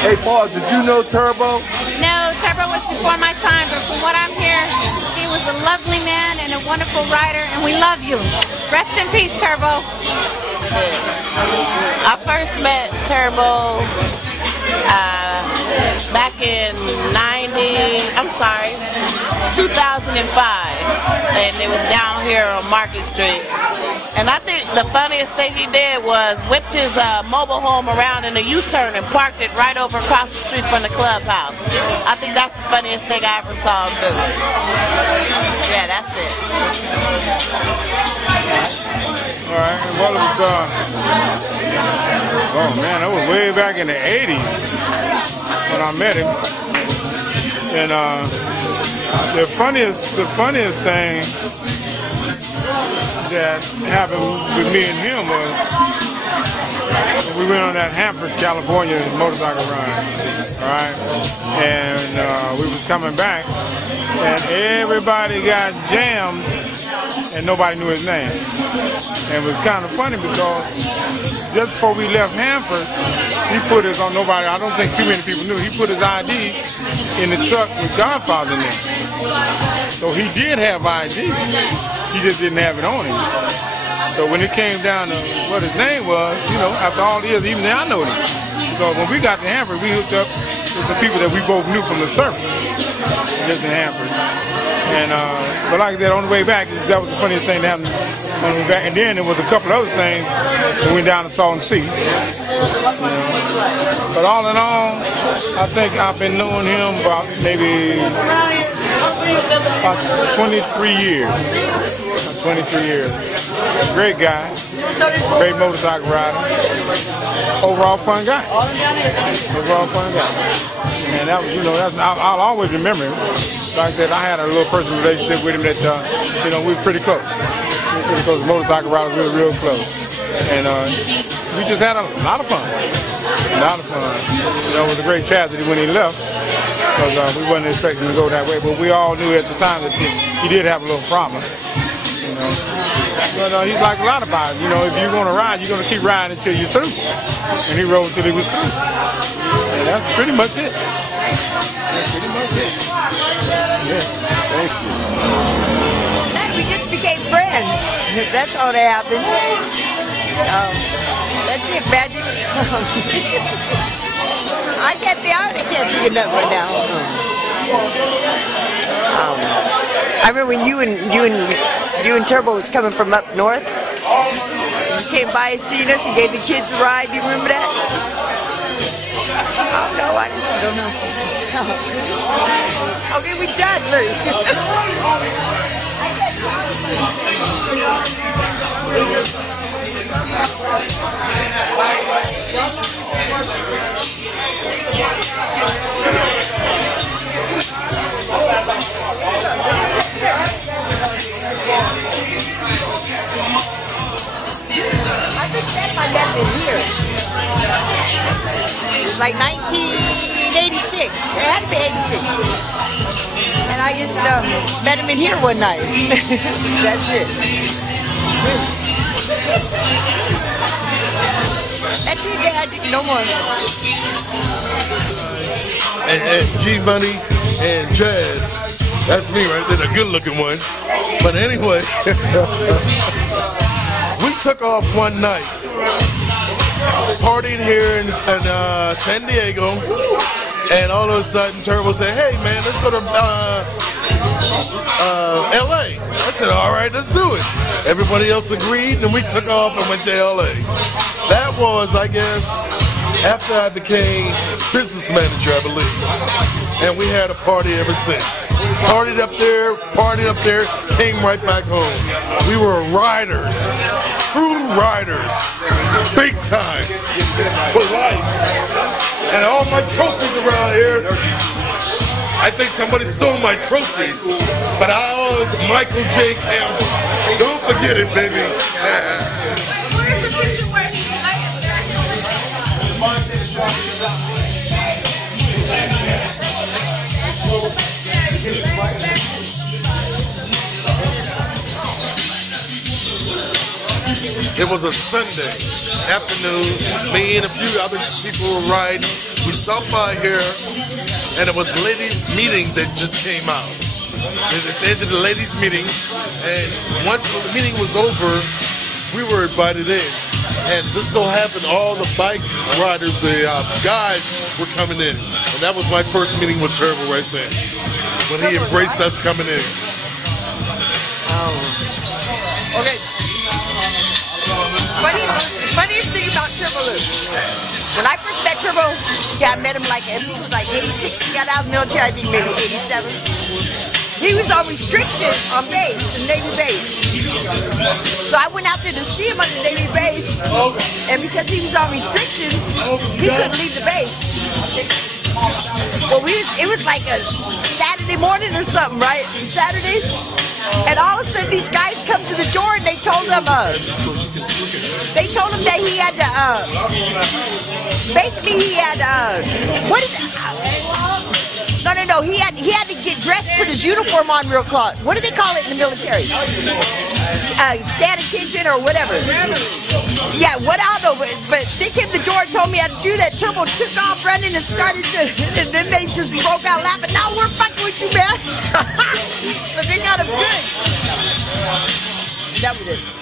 Hey, Paul, did you know Turbo? No, Turbo was before my time, but from what I'm hearing, he was a lovely man and a wonderful rider, and we love you. Rest in peace, Turbo. I first met Turbo back in 2005, and it was down here on Market Street. And I think the funniest thing he did was whipped his mobile home around in a U-turn and parked it right over across the street from the clubhouse. I think that's the funniest thing I ever saw him do. Yeah, that's it. All right, well, it was, oh man, that was way back in the 80s when I met him. And the funniest thing that happened with me and him was we went on that Hanford, California motorcycle ride, all right? And we was coming back, and everybody got jammed, and nobody knew his name. And it was kind of funny because just before we left Hanford, he put his on nobody. I don't think too many people knew. He put his ID in the truck with Godfather in it. So he did have ID. He just didn't have it on him. So when it came down to what his name was, you know, after all the years, even then I know him. So when we got to Hanford, we hooked up with some people that we both knew from the service, just in Hanford. And but like that, on the way back, that was the funniest thing that happened on the way back. And then there was a couple other things. We went down to Salton Sea. But all in all, I think I've been knowing him about maybe about 23 years. 23 years. Great guy. Great motorcycle rider. Overall fun guy. Overall fun guy. And that was, you know, I'll always remember him. Like that, I had a little personal relationship with him that, you know, we were pretty close. We were pretty close. Motorcycle riders, we were real close. And we just had a lot of fun. A lot of fun. You know, it was a great tragedy when he left because we wasn't expecting him to go that way. But we all knew at the time that he did have a little problem. You know. But he's like a lot of guys. You know, if you're going to ride, you're going to keep riding until you're through. And he rode until he was through. And that's pretty much it. That's pretty much it. Yeah, thank you. We just became friends. That's all that happened. That's it, Magic. I can't think of nothing right now. I remember when you and Turbo was coming from up north. You came by and seen us and gave the kids a ride. Do you remember that? Oh no, I don't know. Okay, we done, I think that might have been here. It was like 1986. It had to be 86. And I just met him in here one night. That's it. That's it, Dad. No more. And G-Money and Jazz. That's me right there, the good-looking one. But anyway, we took off one night, partying here in San Diego, and all of a sudden Turbo said, "Hey man, let's go to LA." I said, "All right, let's do it." Everybody else agreed, and we took off and went to LA. That was, I guess, after I became business manager, I believe. And we had a party ever since. Partied up there, came right back home. We were riders, true riders, big time, for life. And all my trophies around here, I think somebody stole my trophies. But I always, Michael J. Campbell. Don't forget it, baby. It was a Sunday afternoon. Me and a few other people were riding. We stopped by here, and it was ladies' meeting that just came out. It ended the ladies' meeting, and once the meeting was over, we were invited in. And just so happened all the bike riders, the guys were coming in. And that was my first meeting with Turbo right there, when he embraced us coming in. Okay. Funniest thing about Turbo Lou. When I first met Turbo, yeah, I met him like, he was like 86, he got out of the military, I think maybe 87. He was on restriction on base, the Navy base. So I went out there to see him on the Navy base, and because he was on restriction, he couldn't leave the base. Well, it was like a Saturday morning or something, right? Saturday? And all of a sudden these guys come to the door and they told him that he had to, basically he had, what is it? No, he had to get dressed, put his uniform on real close. What do they call it in the military? Stand attention or whatever. Yeah, what I don't know, but they came to the door and told me I had to do that. Turbo took off running and started to, and then they just broke out laughing. Now we're fucking with you, man. But they got him good. That was it.